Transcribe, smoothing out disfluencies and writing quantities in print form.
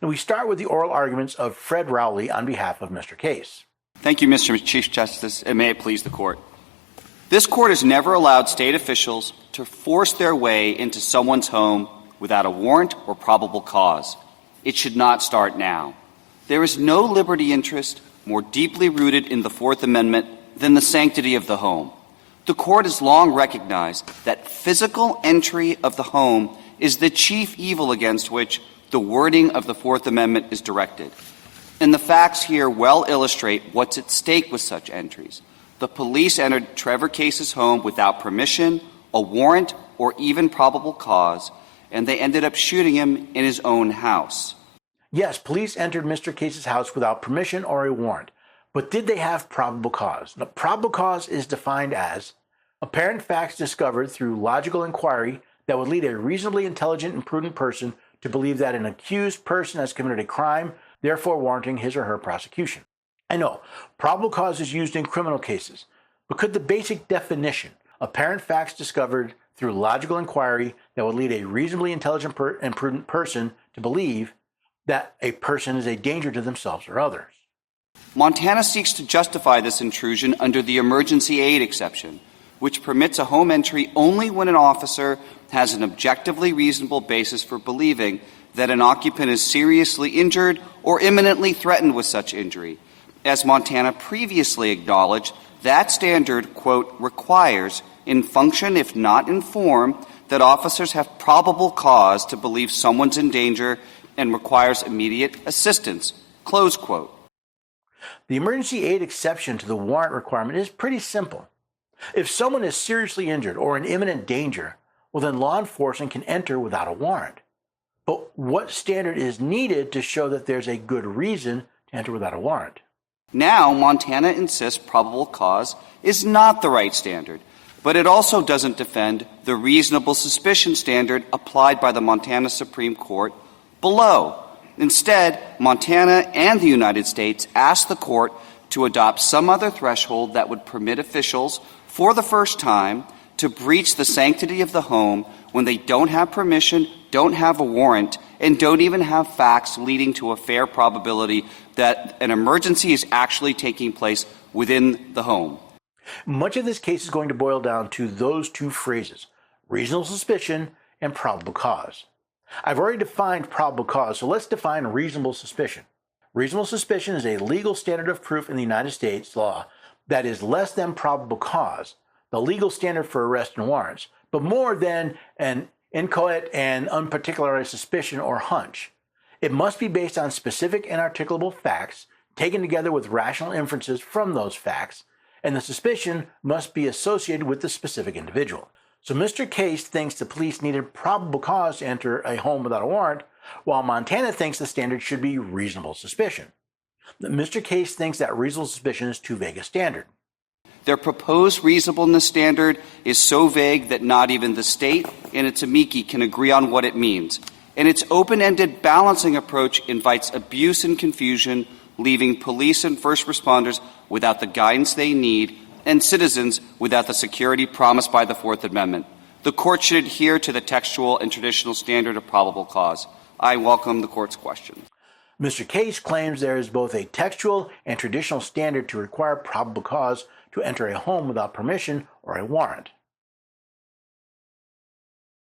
And we start with the oral arguments of Fred Rowley on behalf of Mr. Case. Thank you, Mr. Chief Justice, and may it please the Court. This Court has never allowed state officials to force their way into someone's home without a warrant or probable cause. It should not start now. There is no liberty interest more deeply rooted in the Fourth Amendment than the sanctity of the home. The Court has long recognized that physical entry of the home is the chief evil against which the wording of the Fourth Amendment is directed. And the facts here well illustrate what's at stake with such entries. The police entered Trevor Case's home without permission, a warrant, or even probable cause, and they ended up shooting him in his own house. Yes, police entered Mr. Case's house without permission or a warrant. But did they have probable cause? Now, probable cause is defined as apparent facts discovered through logical inquiry that would lead a reasonably intelligent and prudent person to believe that an accused person has committed a crime, therefore warranting his or her prosecution. I know, probable cause is used in criminal cases, but could the basic definition, apparent facts discovered through logical inquiry that would lead a reasonably intelligent and prudent person to believe that a person is a danger to themselves or others? Montana seeks to justify this intrusion under the emergency aid exception, which permits a home entry only when an officer has an objectively reasonable basis for believing that an occupant is seriously injured or imminently threatened with such injury. As Montana previously acknowledged, that standard, quote, requires, in function if not in form, that officers have probable cause to believe someone's in danger and requires immediate assistance, close quote. The emergency aid exception to the warrant requirement is pretty simple. If someone is seriously injured or in imminent danger, well, then law enforcement can enter without a warrant. But what standard is needed to show that there's a good reason to enter without a warrant? Now, Montana insists probable cause is not the right standard, but it also doesn't defend the reasonable suspicion standard applied by the Montana Supreme Court below. Instead, Montana and the United States asked the Court to adopt some other threshold that would permit officials, for the first time, to breach the sanctity of the home when they don't have permission, don't have a warrant, and don't even have facts leading to a fair probability that an emergency is actually taking place within the home. Much of this case is going to boil down to those two phrases, reasonable suspicion and probable cause. I've already defined probable cause, so let's define reasonable suspicion. Reasonable suspicion is a legal standard of proof in the United States law that is less than probable cause, the legal standard for arrest and warrants, but more than an inchoate and unparticularized suspicion or hunch. It must be based on specific and articulable facts, taken together with rational inferences from those facts, and the suspicion must be associated with the specific individual. So Mr. Case thinks the police needed probable cause to enter a home without a warrant, while Montana thinks the standard should be reasonable suspicion. Mr. Case thinks that reasonable suspicion is too vague a standard. Their proposed reasonableness standard is so vague that not even the state and its amici can agree on what it means. And its open-ended balancing approach invites abuse and confusion, leaving police and first responders without the guidance they need and citizens without the security promised by the Fourth Amendment. The Court should adhere to the textual and traditional standard of probable cause. I welcome the Court's question. Mr. Case claims there is both a textual and traditional standard to require probable cause to enter a home without permission or a warrant.